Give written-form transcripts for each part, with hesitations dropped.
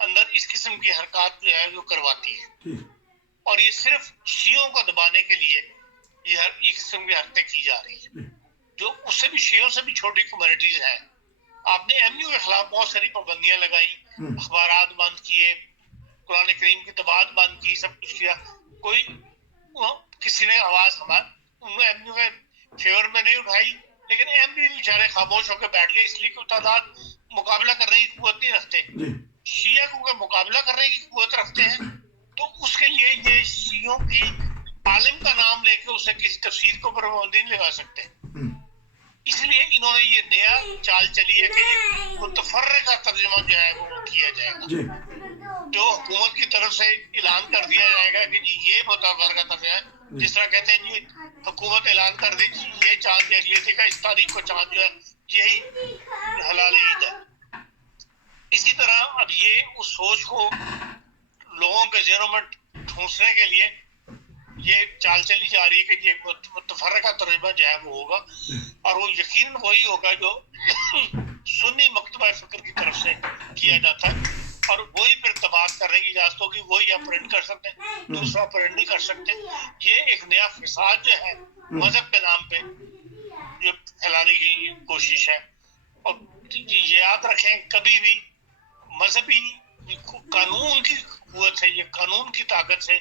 اندر اس قسم کی حرکات جو ہے وہ کرواتی ہے، ٹھیک اور یہ صرف شیعوں کو دبانے کے لیے یہ اس قسم کی حرکتیں کی جا رہی ہیں، جو اس سے بھی شیعوں سے بھی چھوٹی کمیونٹیز ہیں۔ آپ نے ایم یو کے خلاف بہت ساری پابندیاں لگائی، اخبارات بند کیے، قرآن کریم کی طباعت بند کی، سب کچھ کیا، کوئی کسی نے آواز ایم یو کے فیور میں نہیں اٹھائی، لیکن ایم یو بیچارے خاموش ہو کے بیٹھ گئے، اس لیے کہ تعداد مقابلہ کرنے کی قوت نہیں رکھتے۔ شیعہ کو مقابلہ کرنے کی قوت رکھتے ہیں تو اس کے لیے یہ شیعوں کی عالم کا نام لے کے اسے کسی تفسیر کو پابندی نہیں لگا سکتے۔ اس لیے انہوں نے یہ نیا چال چلی ہے کہ یہ متفرقہ ترجمہ جو ہے وہ کیا جائے گا، جو حکومت کی طرف سے اعلان کر دیا جائے گا کہ جی یہ متفرقہ ترجمہ ہے۔ جس طرح کہتے ہیں جی حکومت اعلان کر دی جی یہ چاند دیکھ لیے تھے، اس تاریخ کو چاند جو ہے یہی حلال عید ہے۔ اسی طرح اب یہ اس سوچ کو لوگوں کے ذہنوں میں ٹھونسنے کے لیے یہ چال چلی جا رہی ہے کہ یہ متفرقہ ترجمہ جو ہے وہ ہوگا، اور وہ یقیناً وہی ہوگا جو سنی مکتبہ فکر کی طرف سے کیا جاتا ہے، اور وہی پھر طباعت کرنے کی اجازت ہوگی، وہی آپ پرنٹ کر سکتے ہیں، دوسرا پرنٹ نہیں کر سکتے۔ یہ ایک نیا فساد جو ہے مذہب کے نام پہ جو پھیلانے کی کوشش ہے، اور یہ یاد رکھیں کبھی بھی مذہبی قانون کی قوت سے، یہ قانون کی طاقت سے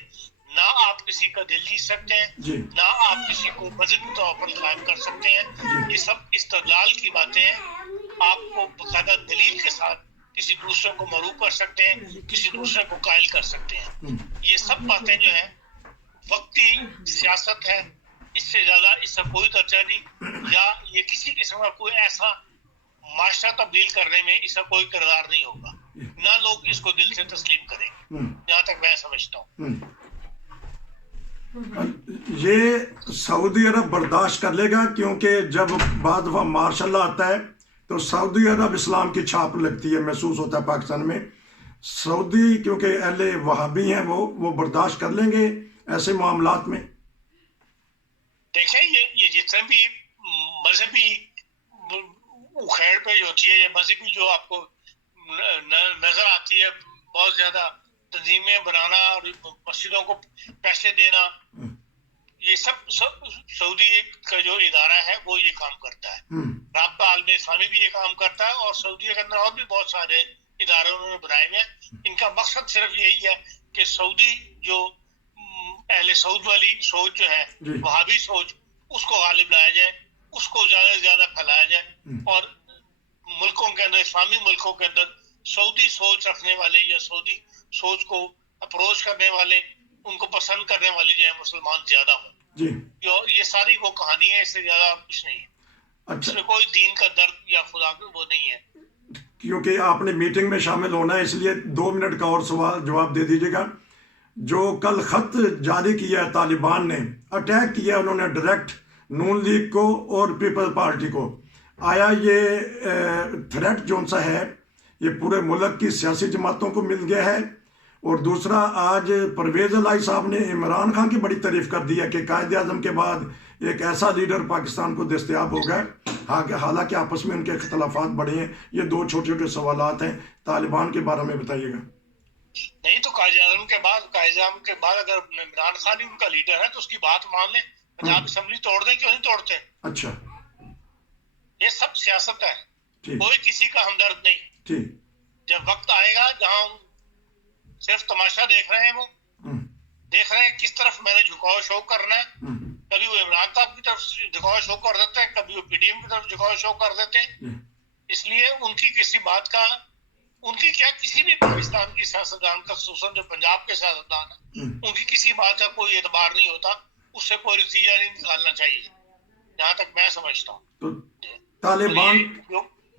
نہ آپ کسی کا دل جیت سکتے ہیں، نہ آپ کسی کو مذہبی طور پر قائم کر سکتے ہیں۔ یہ سب استدلال کی باتیں ہیں، آپ کو باقاعدہ دلیل کے ساتھ کسی دوسرے کو معروف کر سکتے ہیں، کسی دوسرے کو قائل کر سکتے ہیں۔ یہ سب باتیں جو ہیں وقتی سیاست ہے، اس سے زیادہ اس کا کوئی درجہ نہیں، یا یہ کسی قسم کا کوئی ایسا معاشرہ تبدیل کرنے میں اس کا کوئی کردار نہیں ہوگا، نہ لوگ اس کو دل سے تسلیم کریں گے، جہاں تک میں سمجھتا ہوں۔ یہ سعودی عرب برداشت کر لے گا، کیونکہ جب بعد دفعہ مارشل اللہ آتا ہے تو سعودی عرب اسلام کی چھاپ لگتی ہے، محسوس ہوتا ہے پاکستان میں۔ سعودی کیونکہ اہل وہابی ہیں، وہ برداشت کر لیں گے ایسے معاملات میں؟ دیکھیں یہ جتنے بھی مذہبی اخیڑ پہ ہوتی ہے، یا مذہبی جو آپ کو نظر آتی ہے، بہت زیادہ تنظیمیں بنانا اور مسجدوں کو پیسے دینا، یہ سب سعودی کا جو ادارہ ہے وہ یہ کام کرتا ہے۔ رابطہ عالم اسلامی بھی یہ کام کرتا ہے، اور سعودی کے اندر اور بھی بہت سارے ادارے انہوں نے بنائے ہوئے ہیں۔ ان کا مقصد صرف یہی ہے کہ سعودی جو اہل سعود والی سوچ جو ہے، وہابی سوچ، اس کو غالب لایا جائے، اس کو زیادہ سے زیادہ پھیلایا جائے، اور ملکوں کے اندر، اسلامی ملکوں کے اندر سعودی سوچ رکھنے والے یا سعودی سوچ کو اپروچ کرنے والے، ان کو پسند کرنے والے جو ہیں مسلمان زیادہ ہوں۔ یہ ساری وہ کہانی ہے، اس سے زیادہ کچھ نہیں ہے۔ اس میں کوئی دین کا درد یا خدا کا وہ نہیں ہے۔ کیونکہ آپ نے میٹنگ میں شامل ہونا ہے، اس لیے 2 منٹ کا اور سوال جواب دے دیجیے گا۔ جو کل خط جاری کیا ہے طالبان نے، اٹیک کیا انہوں نے ڈائریکٹ نون لیگ کو اور پیپل پارٹی کو، آیا یہ تھریٹ جو سا ہے یہ پورے ملک کی سیاسی جماعتوں کو مل گیا ہے؟ اور دوسرا، آج پرویز الہی صاحب نے عمران خان کی بڑی تعریف کر دی ہے کہ قائد اعظم کے بعد ایک ایسا لیڈر پاکستان کو دستیاب ہو گیا، حالانکہ آپس میں ان کے اختلافات بڑے ہیں۔ یہ 2 چھوٹے چھوٹے سوالات ہیں، طالبان کے بارے میں بتائیے گا۔ نہیں تو قائد اعظم کے بعد اگر عمران خان ہی ان کا لیڈر ہے تو اس کی بات مان لیں، پنجاب اسمبلی توڑ دیں، کیوں نہیں توڑتے؟ اچھا، یہ سب سیاست ہے، کوئی کسی کا ہمدرد نہیں۔ جب وقت آئے گا جہاں صرف تماشا دیکھ رہے ہیں، وہ دیکھ رہے ہیں کس طرف میں نے جھکاؤ شو کرنا ہے، کبھی وہ عمران صاحب کی طرف جھکاؤ شو کر دیتے ہیں، کبھی وہ پی ڈی ایم کی طرف جھکاؤ شو کر دیتے ہیں۔ اس لیے ان کی کسی بات کا، ان کی کیا کسی بھی پاکستان کی سیاستدان کا، خصوصاً جو پنجاب کے سیاستدان ہیں، ان کی کسی بات کا کوئی اعتبار نہیں ہوتا، اس سے کوئی نتیجہ نہیں نکالنا چاہیے، جہاں تک میں سمجھتا ہوں۔ طالبان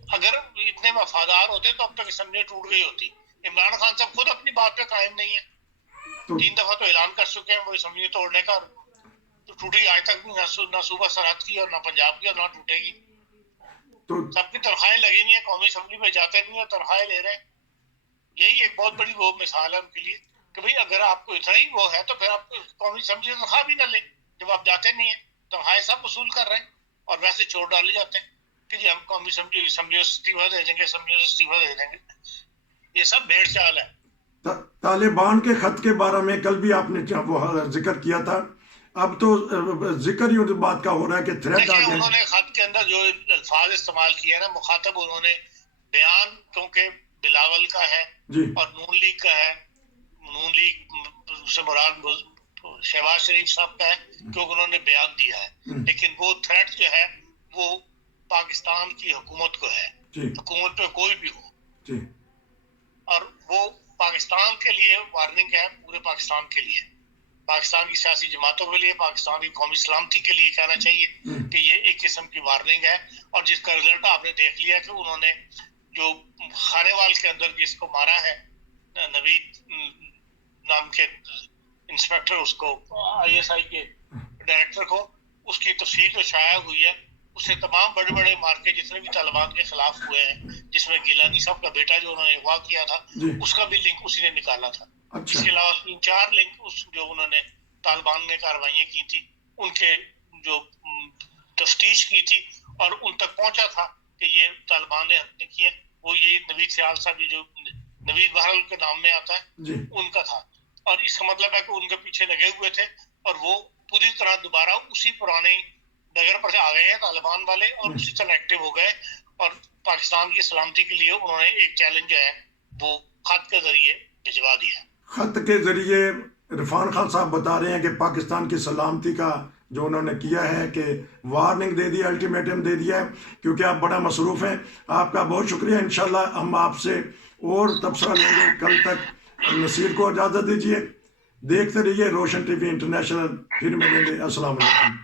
اگر اتنے وفادار ہوتے تو اب تک اسمبلی ٹوٹ گئی ہوتی۔ عمران خان صاحب خود اپنی بات پہ قائم نہیں ہے، 3 دفعہ تو اعلان کر چکے ہیں وہ اسمبلی توڑنے کا، تو ٹوٹی آج تک نہ صوبہ سرحد کی اور نہ پنجاب کی، اور نہ ٹوٹے گی۔ سب کی تنخواہیں لگی ہوئی ہیں، قومی اسمبلی میں جاتے نہیں ہیں، تنخواہیں لے رہے ہیں۔ یہی ایک بہت بڑی وہ مثال ہے ان کے لیے کہ بھئی اگر آپ کو اتنا ہی وہ ہے تو پھر آپ قومی اسمبلی میں تنخواہ بھی نہ لیں، جب آپ جاتے نہیں ہیں، تنخواہیں سب وصول کر رہے ہیں، اور ویسے چھوڑ ڈالے جاتے ہیں کہ جی ہم قومی اسمبلی سے استعفیٰ دے دیں گے، اسمبلی سے استعفیٰ دے دیں گے۔ یہ سب بھیڑ چال ہے. طالبان کے خط کے بارے میں کل بھی آپ نے وہ ذکر کیا تھا, اب تو ذکر ہی اس بات کا ہو رہا ہے کہ تھریٹ آ گئے. انہوں نے خط کے اندر جو الفاظ استعمال کیا نا, مخاطب انہوں نے بیان کیونکہ بلاول کا ہے جی اور نون لیگ کا ہے, نون لیگ سے مراد شہباز شریف صاحب کا ہے کیونکہ انہوں نے بیان دیا ہے, لیکن وہ تھریٹ جو ہے وہ پاکستان کی حکومت کو ہے, حکومت میں کوئی بھی ہو, جی, اور وہ پاکستان کے لیے وارننگ ہے, پورے پاکستان کے لیے, پاکستان کی سیاسی جماعتوں کے لیے, پاکستان کی قومی سلامتی کے لیے کہنا چاہیے کہ یہ ایک قسم کی وارننگ ہے. اور جس کا رزلٹ آپ نے دیکھ لیا کہ انہوں نے جو خانے وال کے اندر جس کو مارا ہے, نوید نام کے انسپیکٹر, اس کو ISI کے ڈائریکٹر کو, اس کی تفصیل جو شائع ہوئی ہے, اس سے تمام بڑے بڑے مارکے جتنے بھی طالبان کے خلاف ہوئے ہیں, جس میں گیلانی صاحب کا بیٹا جو انہوں نے اغوا کیا تھا اس کا بھی لنک اسی نے نکالا تھا. اس کے علاوہ 3-4 لنک جو انہوں نے طالبان نے کاروائیاں کی تھی ان کے جو تفتیش کی تھی اور ان تک پہنچا تھا کہ یہ طالبان نے حملے کیے, وہ یہ نوید سیال صاحب جو نوید بہرحال کے نام میں آتا ہے ان کا تھا. اور اس کا مطلب ہے کہ ان کے پیچھے لگے ہوئے تھے اور وہ پوری طرح دوبارہ اسی پرانے ڈگر پر آ گئے ہیں طالبان والے, اور اسی طرح ایکٹیو ہو گئے, اور پاکستان کی سلامتی کے لیے انہوں نے ایک چیلنج جو ہے وہ خط کے ذریعے بھجوا دیا. خط کے ذریعے عرفان خان صاحب بتا رہے ہیں کہ پاکستان کی سلامتی کا جو انہوں نے کیا ہے کہ وارننگ دے دی, الٹیمیٹم دے دیا ہے, کیونکہ آپ بڑا مصروف ہیں. آپ کا بہت شکریہ. انشاءاللہ ہم آپ سے اور تبصرہ لیں گے. کل تک نصیر کو اجازت دیجیے. دیکھتے رہیے روشن ٹی وی انٹرنیشنل. پھر ملیں گے. السلام علیکم.